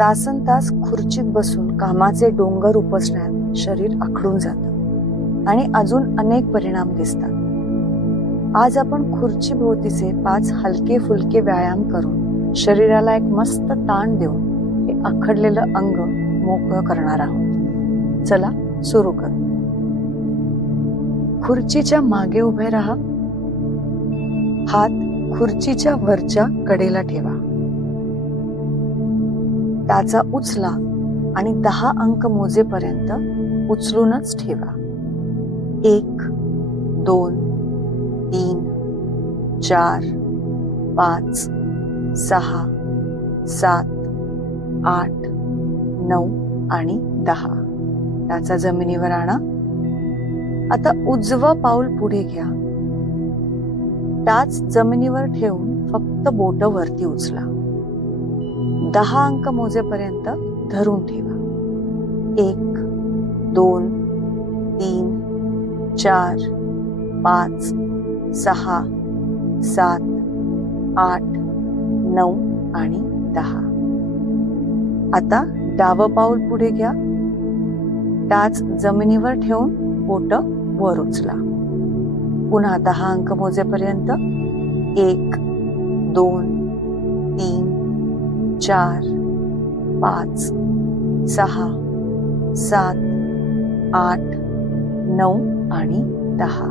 तासनतास खुर्चीत बसून कामाचे डोंगर उपसण्यात शरीर आखडून जातं आणि अजून अनेक परिणाम दिसतात। आज आपण खुर्ची भोवतीचे 5 हलके फुलके व्यायाम करून शरीराला एक मस्त ताण देऊन हे आखडलेलं अंग मोकळं करणार आहोत। चला सुरू करू। खुर्चीच्या मागे उभे राहा। हात खुर्चीच्या वरच्या कडेला ठेवा। त्याचा उचला आणि 10 अंक मोजेपर्यंत उचलूनच ठेवा। 1 2 3 4 5 6 7 8 9 आणि 10। त्याचा जमिनीवर आणा। आता उजवं पाऊल पुढे घ्या। त्याच जमिनीवर ठेवून फक्त बोट वरती उचला। 10 अंक मोजेपर्यंत धरून ठेवा। 1 2 3 4 5 6 7 8 9 आणि 10। आता डावं पाऊल पुढे घ्या। त्याच जमिनीवर ठेवून बोट वर उचला। पुन्हा 10 अंक मोजेपर्यंत 1 2 3 4 5 6 7 8 9 आणि 10।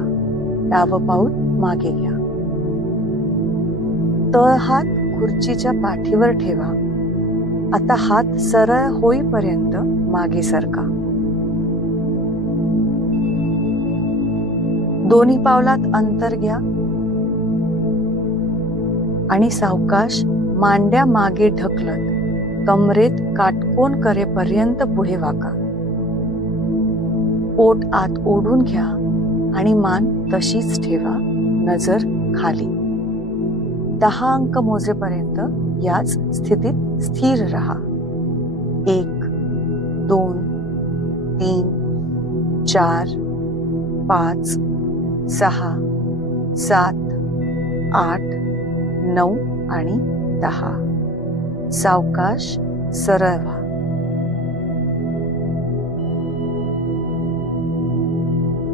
डावं पाऊल मागे घ्या। तळ हात खुर्चीच्या पाठीवर ठेवा। आता हात सरळ होईपर्यंत मागे सरका। दोन्ही पावलात अंतर घ्या आणि सावकाश मांड्या मागे ढकलत कमरेत काटकोन करेपर्यंत पुढे वाका। पोट आत ओढून घ्या आणि मान तशीच ठेवा, नजर खाली। 10 अंक मोजेपर्यंत याच स्थितीत स्थिर राहा। 1 2 3 4 5 6 7 8 9 आणि 10। सावकाश सरळ व्हा।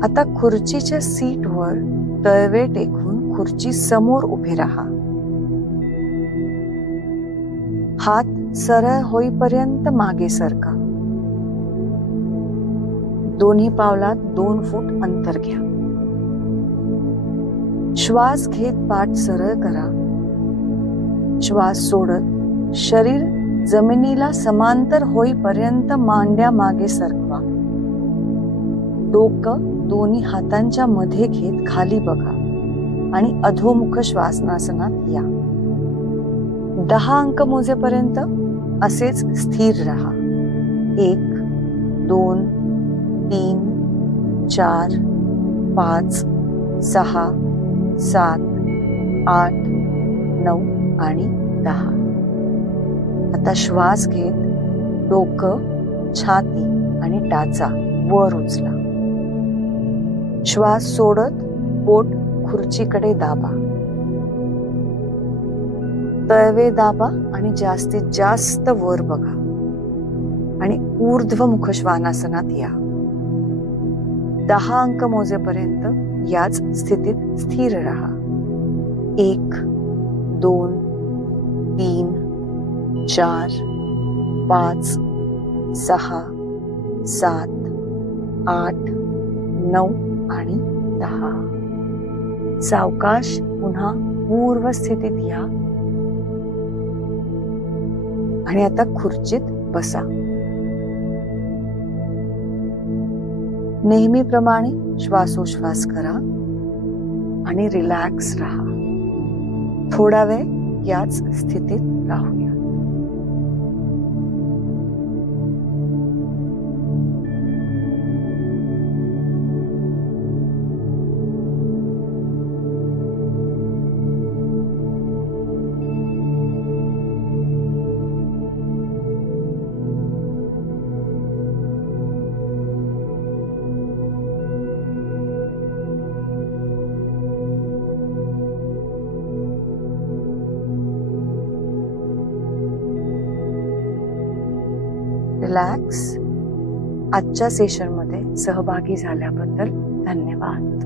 आता खुर्चीच्या सीटवर तळवे टेकून खुर्ची समोर उभे राहा। हात सरळ होईपर्यंत मागे सरका। दोन्ही पावलात 2 फूट अंतर घ्या। श्वास घेत पाठ सरळ करा। श्वास सोडत शरीर जमिनीला समांतर होईपर्यंत मांड्या मागे सरकवा। डोकं दोन्ही हातांच्या मध्ये घेत खाली बघा आणि अधोमुख श्वासनासनात या। 10 अंक मोजेपर्यंत असेच स्थिर राहा। 1 2 3 4 5 6 7 8 9 आणि 10। आता श्वास घेत डोकं, छाती आणि टाचा वर उचला। श्वास सोडत पोट खुर्चीकडे दाबा। तळवे दाबा आणि जास्तीत जास्त वर बघा आणि ऊर्ध्वमुख श्वानासनात या। 10 अंक मोजेपर्यंत याच स्थितीत स्थिर राहा। 1 2 3 4 5 6 7 8 9 आणि 10। सावकाश पुन्हा पूर्व स्थितीत या आणि आता खुर्चीत बसा। नेहमीप्रमाणे श्वासोश्वास करा आणि रिलॅक्स राहा। थोडा वेळ याच स्थितीत राहूया। रिलॅक्स. आजच्या सेशनमध्ये सहभागी झाल्याबद्दल धन्यवाद.